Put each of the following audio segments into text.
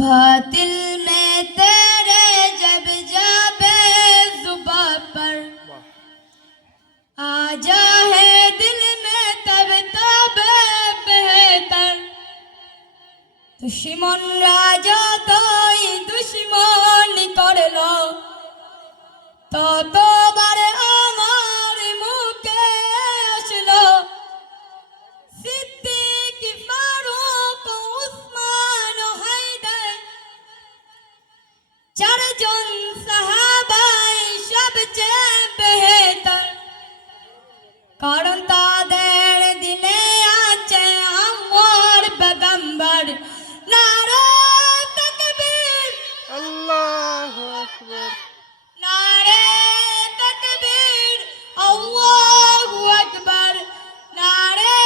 बातिल में तेरे जब जाबे जुबां पर आ जाए दिल में तब तब बेहतर दुश्मन राजा तोई दुश्मन करलो ততবার আমার মুখে আসলো সিদ্দিক ফারুক উসমান হায়দার চারজন সাহাবাই সবচেয়ে বেহতর কারণ তাদের দিলে আছে আমার পয়গম্বর নারে তাকবীর আল্লাহু আকবার নারে তাকবীর আল্লাহু আকবার নারে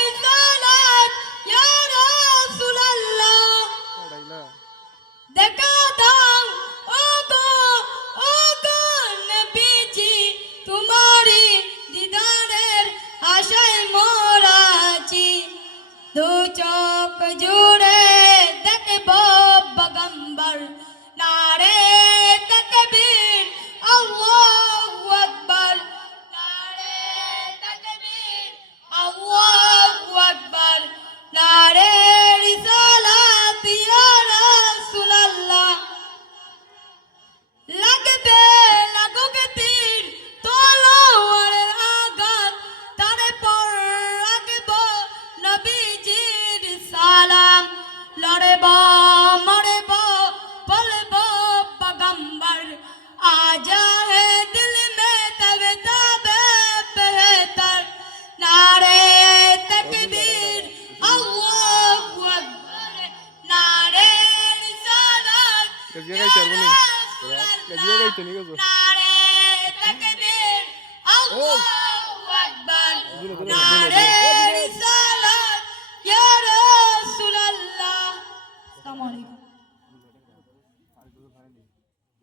রিসালাত ইয়া রাসূলুল্লাহ দেখা দাও ওগো নবীজি তোমারি দিদারের আশায় মোরা আছি দু চোখ জুড়ে দেখবো পয়গম্বর নারে তাকবীর আল্লাহু আকবার নারে তাকবীর আল্লাহু আকবার নারে রিসালাত ইয়া রাসূলুল্লাহ লাগবে লাগুক তীর তলোয়ারের আঘাত তারপর রাখবো নবীজির সালাম লড়ব মরব বলবো পয়গম্বর आ जाए दिल में तब तब बेहतर नारे तकबीर अल्लाहु अकबर नारे रिसालत नारे तकबीर अल्लाह